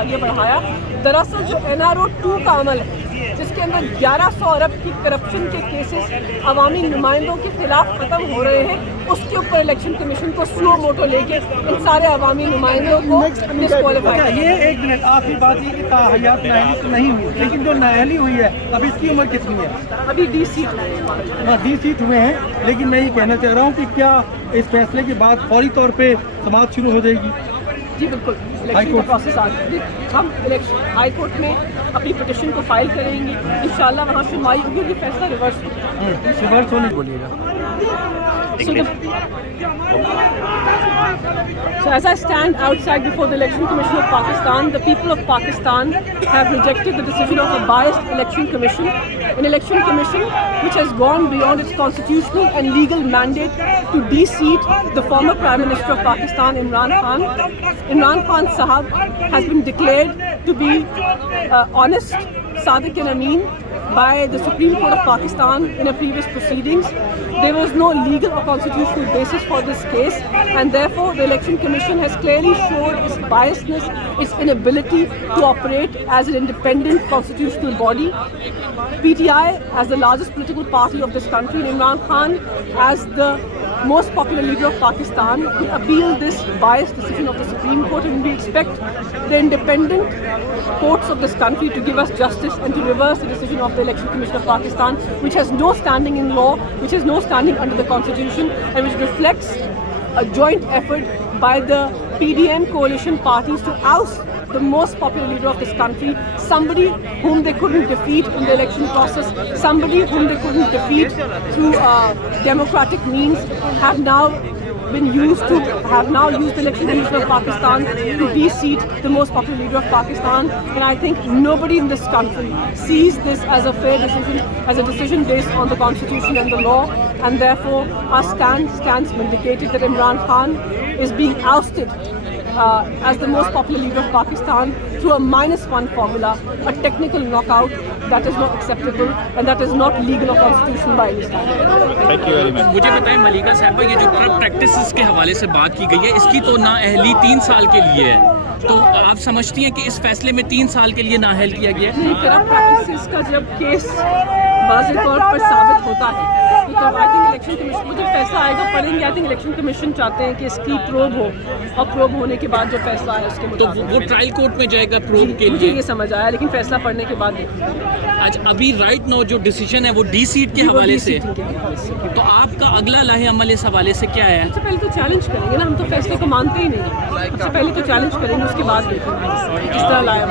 आगे बढ़ाया। दरअसल जो NRO 2 का अमल है जिसके अंदर 1100 अरब की करप्शन के केसेस अवामी नुमाइंदों के खिलाफ खत्म हो रहे हैं, उसके ऊपर इलेक्शन कमीशन को सुओ मोटो लेके इन सारे अवामी नुमाइंदों को डिस्क्वालीफाई किया। ये एक मिनट आखिरी बात ये कि ताहयात नाअहली तो नहीं हुई, लेकिन जो नाअहली हुई है अब इसकी उम्र कितनी है? अभी 20 सीट हुए हैं। 20 सीट हुए हैं, लेकिन मैं ये कहना चाह रहा हूँ कि क्या इस फैसले के बाद फौरी तौर पे समाप्त शुरू हो जाएगी? जी बिल्कुल, इलेक्शन का प्रोसेस आ गया। हम इलेक्शन हाई कोर्ट में अपनी पिटिशन को फाइल करेंगे, इंशाल्लाह वहाँ सुनवाई होगी और ये फैसला रिवर्स होने बोलिएगा। So as I stand outside before the Election Commission of Pakistan, the people of Pakistan have rejected the decision of a biased election commission, an election commission which has gone beyond its constitutional and legal mandate to de-seat the former Prime Minister of Pakistan, Imran Khan. Imran Khan Sahab has been declared to be honest, Sadiq and Ameen by the Supreme Court of Pakistan in a previous proceedings. There was no legal or constitutional basis for this case, and therefore the Election Commission has clearly shown its biasness, its inability to operate as an independent constitutional body. PTI, as the largest political party of this country, and Imran Khan as the most popular leader of Pakistan, will appeal this biased decision of the Supreme Court, and we expect the independent courts of this country to give us justice and to reverse the decision of the Election Commission of Pakistan, which has no standing in law, which has no standing under the Constitution, and which reflects a joint effort by the PDM coalition parties to oust the most popular leader of this country, somebody whom they couldn't defeat in the election process, somebody whom they couldn't defeat through democratic means, have now used the Election Commission of Pakistan to de-seat the most popular leader of Pakistan. And I think nobody in this country sees this as a fair decision, as a decision based on the Constitution and the law, and therefore our stand stands vindicated that Imran Khan is being ousted as the most popular leader of Pakistan through a -1 formula, a technical knockout that is not acceptable and that is not legal or constitutional by any standard. Thank you very much. मुझे बताएं मलिका साहबा, ये जो corrupt practices के हवाले से बात की गई है, इसकी तो नाअहली 3 साल के लिए है, तो आप समझती हैं कि इस फैसले में 3 साल के लिए नाअहल किया गया है? करप्ट प्रैक्टिसेस का जब केस वाज़ेह तौर पर साबित होता है तो तब आई थिंक इलेक्शन कमीशन को जब फैसला आएगा पढ़ेंगे। आई थिंक इलेक्शन कमीशन चाहते हैं कि इसकी प्रोब हो, और प्रोब होने के बाद जो फैसला है उसके तो मुताबिक वो ट्रायल कोर्ट में जाएगा प्रूव के मुझे लिए। ये समझ आया, लेकिन फैसला पढ़ने के बाद देखिए। आज अभी राइट नाउ जो डिसीजन है वो डी सीट के हवाले से, तो आपका अगला लाहे अमल इस हवाले से क्या है? सबसे पहले तो चैलेंज करेंगे ना, हम तो फैसले को मानते ही नहीं। सबसे पहले तो चैलेंज करेंगे, उसके बाद देखेंगे किस तरह लाया।